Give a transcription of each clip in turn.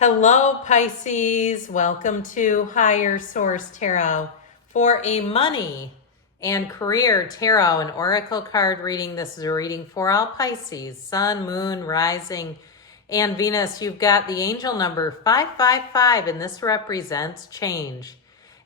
Hello, Pisces. Welcome to Higher Source Tarot for a money and career tarot and oracle card reading. This is a reading for all Pisces, Sun, Moon, Rising, and Venus. You've got the angel number 555, and this represents change,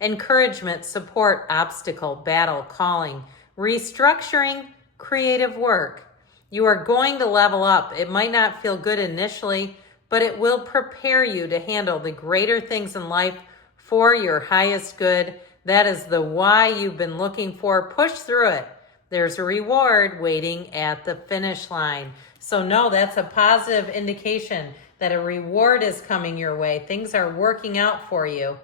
encouragement, support, obstacle, battle, calling, restructuring, creative work. You are going to level up. It might not feel good initially, but it will prepare you to handle the greater things in life for your highest good. That is the why you've been looking for. Push through it. There's a reward waiting at the finish line. So no, that's a positive indication that a reward is coming your way. Things are working out for you.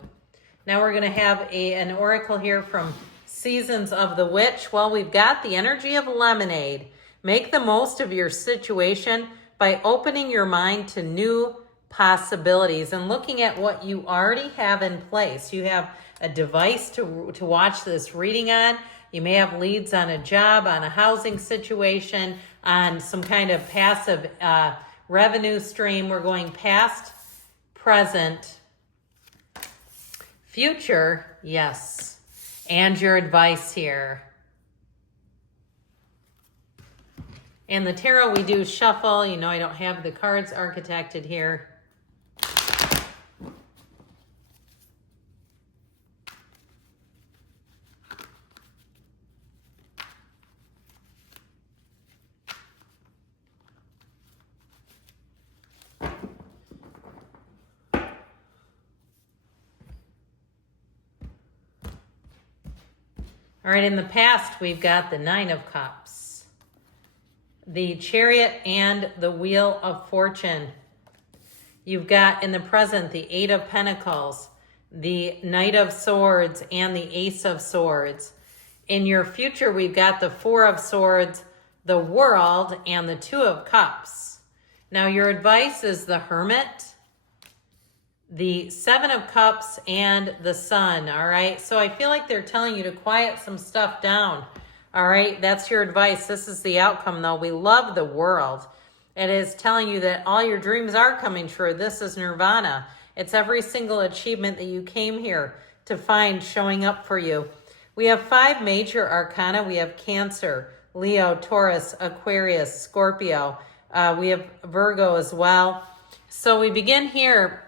Now we're going to have an oracle here from Seasons of the Witch. Well, we've got the energy of lemonade. Make the most of your situation by opening your mind to new possibilities and looking at what you already have in place. You have a device to watch this reading on. You may have leads on a job, on a housing situation, on some kind of passive revenue stream. We're going past, present, future, yes, and your advice here. And the tarot we do shuffle. You know I don't have the cards architected here. All right, in the past, we've got the Nine of Cups, the Chariot, and the Wheel of Fortune. You've got in the present the Eight of Pentacles, the Knight of Swords, and the Ace of Swords. In your future, we've got the Four of Swords, the World, and the Two of Cups. Now, your advice is the Hermit, the Seven of Cups, and the Sun, all right? So I feel like they're telling you to quiet some stuff down. All right, that's your advice. This is the outcome, though. We love the World. It is telling you that all your dreams are coming true. This is nirvana. It's every single achievement that you came here to find showing up for you. We have 5 major arcana. We have Cancer, Leo, Taurus, Aquarius, Scorpio. We have Virgo as well. So we begin here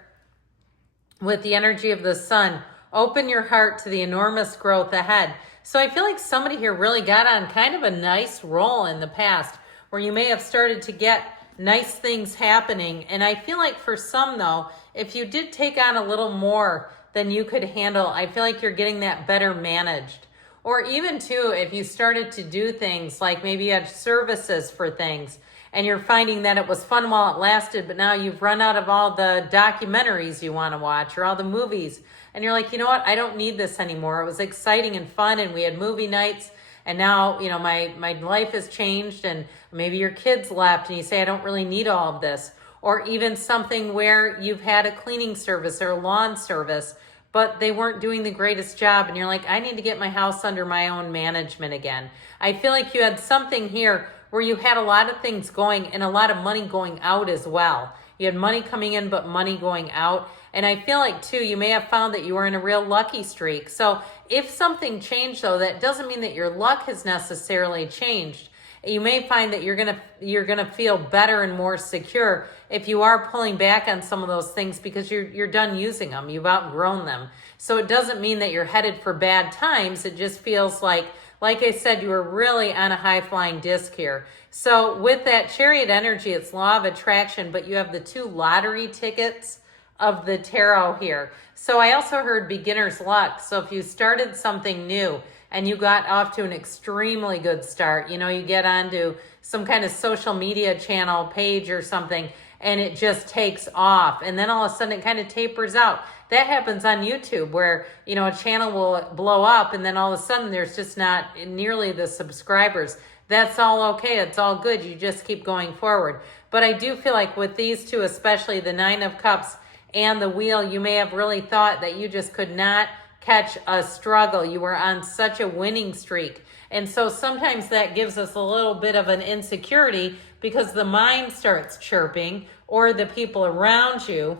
with the energy of the Sun. Open your heart to the enormous growth ahead. So I feel like somebody here really got on kind of a nice roll in the past where you may have started to get nice things happening. And I feel like for some, though, if you did take on a little more than you could handle, I feel like you're getting that better managed. Or even, too, if you started to do things like maybe you had services for things and you're finding that it was fun while it lasted, but now you've run out of all the documentaries you want to watch or all the movies. And you're like, you know what? I don't need this anymore. It was exciting and fun, and we had movie nights, and now, you know, my life has changed, and maybe your kids left, and you say, I don't really need all of this. Or even something where you've had a cleaning service or a lawn service, but they weren't doing the greatest job, and you're like, I need to get my house under my own management again. I feel like you had something here where you had a lot of things going and a lot of money going out as well. You had money coming in, but money going out. And I feel like, too, you may have found that you were in a real lucky streak. So if something changed, though, that doesn't mean that your luck has necessarily changed. You may find that you're gonna feel better and more secure if you are pulling back on some of those things because you're done using them. You've outgrown them. So it doesn't mean that you're headed for bad times. It just feels like I said, you were really on a high-flying disc here. So with that Chariot energy, it's law of attraction, but you have the 2 lottery tickets of the tarot here. So I also heard beginner's luck. So if you started something new and you got off to an extremely good start, you know, you get onto some kind of social media channel page or something, and it just takes off. And then all of a sudden it kind of tapers out. That happens on YouTube where, you know, a channel will blow up and then all of a sudden there's just not nearly the subscribers. That's all okay. It's all good. You just keep going forward. But I do feel like with these 2, especially the Nine of Cups and the Wheel, you may have really thought that you just could not catch a struggle. You were on such a winning streak. And so sometimes that gives us a little bit of an insecurity because the mind starts chirping or the people around you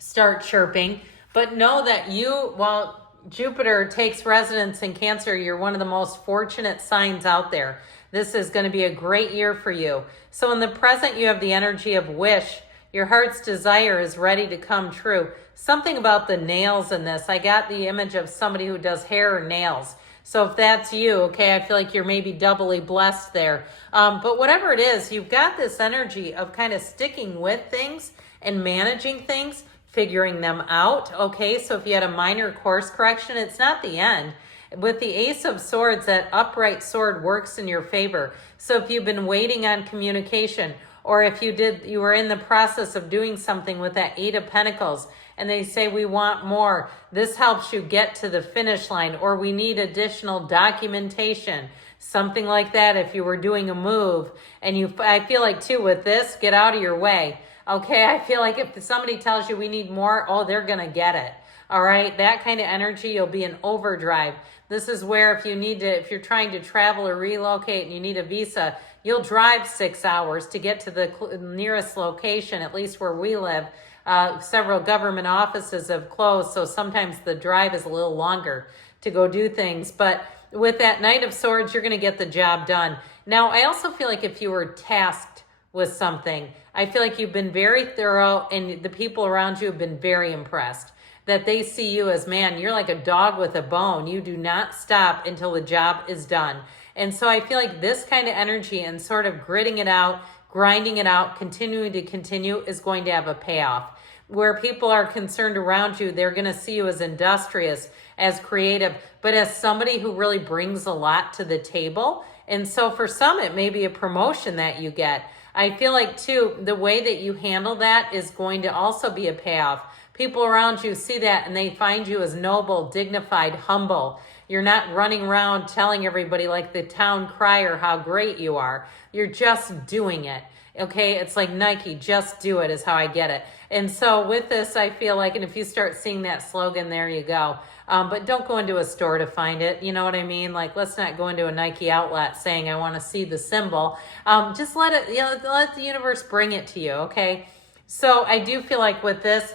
start chirping. But know that you, while Jupiter takes residence in Cancer, you're one of the most fortunate signs out there. This is going to be a great year for you. So in the present, you have the energy of wish. Your heart's desire is ready to come true. Something about the nails in this. I got the image of somebody who does hair or nails. So if that's you, okay, I feel like you're maybe doubly blessed there. But whatever it is, you've got this energy of kind of sticking with things and managing things, figuring them out, okay? So if you had a minor course correction, it's not the end. With the Ace of Swords, that upright sword works in your favor. So if you've been waiting on communication, or if you were in the process of doing something with that Eight of Pentacles, and they say, we want more, this helps you get to the finish line, or we need additional documentation, something like that. If you were doing a move, and I feel like too with this, get out of your way. Okay, I feel like if somebody tells you we need more, oh, they're going to get it. All right, that kind of energy, you'll be in overdrive. This is where if you're trying to travel or relocate and you need a visa, you'll drive 6 hours to get to the nearest location, at least where we live. Several government offices have closed, so sometimes the drive is a little longer to go do things. But with that Knight of Swords, you're going to get the job done. Now, I also feel like if you were tasked with something, I feel like you've been very thorough, and the people around you have been very impressed. That they see you as, man, you're like a dog with a bone. You do not stop until the job is done. And so I feel like this kind of energy and sort of gritting it out, grinding it out, continuing to continue is going to have a payoff. Where people are concerned around you, they're going to see you as industrious, as creative, but as somebody who really brings a lot to the table. And so for some, it may be a promotion that you get. I feel like, too, the way that you handle that is going to also be a payoff. People around you see that and they find you as noble, dignified, humble. You're not running around telling everybody like the town crier how great you are. You're just doing it. Okay, it's like Nike, just do it is how I get it. And so with this, I feel like, and if you start seeing that slogan, there you go. But don't go into a store to find it. You know what I mean? Like, let's not go into a Nike outlet saying, I want to see the symbol. Just let the universe bring it to you, okay? So I do feel like with this,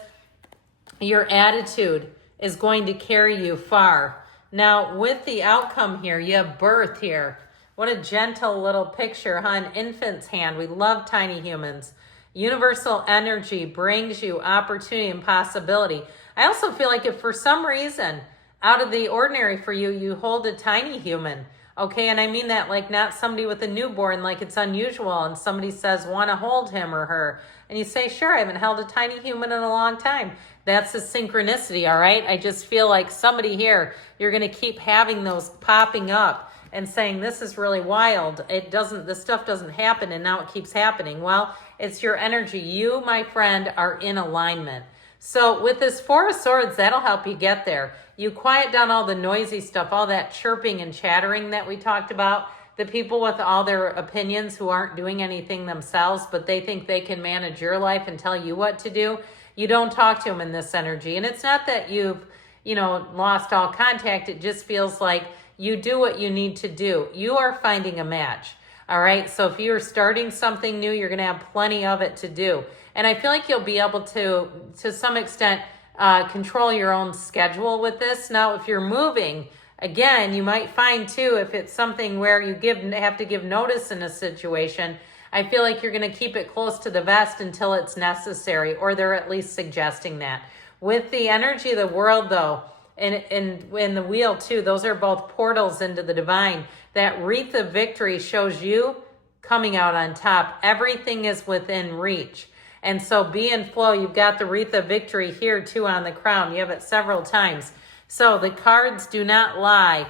your attitude is going to carry you far. Now, with the outcome here, you have birth here. What a gentle little picture, huh? An infant's hand. We love tiny humans. Universal energy brings you opportunity and possibility. I also feel like if for some reason, out of the ordinary for you, you hold a tiny human, okay? And I mean that like not somebody with a newborn, like it's unusual, and somebody says, want to hold him or her. And you say, sure, I haven't held a tiny human in a long time. That's a synchronicity, all right? I just feel like somebody here, you're going to keep having those popping up and saying, this is really wild. This stuff doesn't happen, and now it keeps happening. Well, it's your energy. You, my friend, are in alignment. So with this Four of Swords, that'll help you get there. You quiet down all the noisy stuff, all that chirping and chattering that we talked about. The people with all their opinions who aren't doing anything themselves, but they think they can manage your life and tell you what to do. You don't talk to them in this energy. And it's not that you've, lost all contact. It just feels like you do what you need to do. You are finding a match. All right. So if you're starting something new, you're going to have plenty of it to do. And I feel like you'll be able to some extent, control your own schedule with this. Now, if you're moving, again, you might find too, if it's something where you have to give notice in a situation, I feel like you're going to keep it close to the vest until it's necessary, or they're at least suggesting that. With the energy of the world, though, and the wheel too, those are both portals into the divine. That wreath of victory shows you coming out on top. Everything is within reach. And so be in flow. You've got the wreath of victory here too on the crown. You have it several times. So the cards do not lie.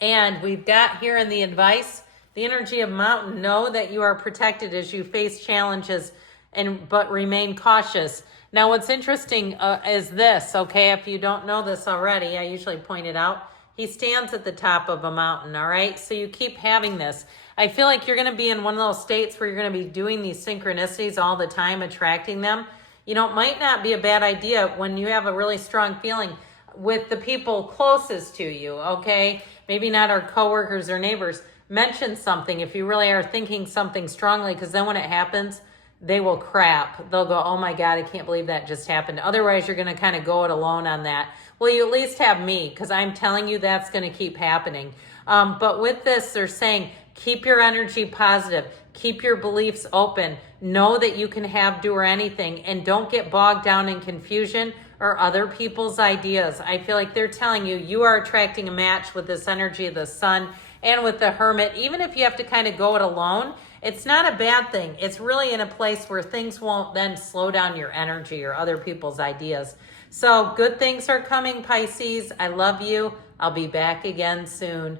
And we've got here in the advice, the energy of mountain. Know that you are protected as you face challenges, but remain cautious. Now, what's interesting is this, okay? If you don't know this already, I usually point it out. He stands at the top of a mountain, all right? So you keep having this. I feel like you're going to be in one of those states where you're going to be doing these synchronicities all the time, attracting them. It might not be a bad idea when you have a really strong feeling with the people closest to you, okay? Maybe not our coworkers or neighbors. Mention something if you really are thinking something strongly, because then when it happens, they will crap. They'll go, oh my God, I can't believe that just happened. Otherwise, you're going to kind of go it alone on that. Well, you at least have me, because I'm telling you that's going to keep happening. But with this, they're saying, keep your energy positive. Keep your beliefs open. Know that you can have, do, or anything. And don't get bogged down in confusion or other people's ideas. I feel like they're telling you, you are attracting a match with this energy of the sun and with the hermit. Even if you have to kind of go it alone, it's not a bad thing. It's really in a place where things won't then slow down your energy or other people's ideas. So good things are coming, Pisces. I love you. I'll be back again soon.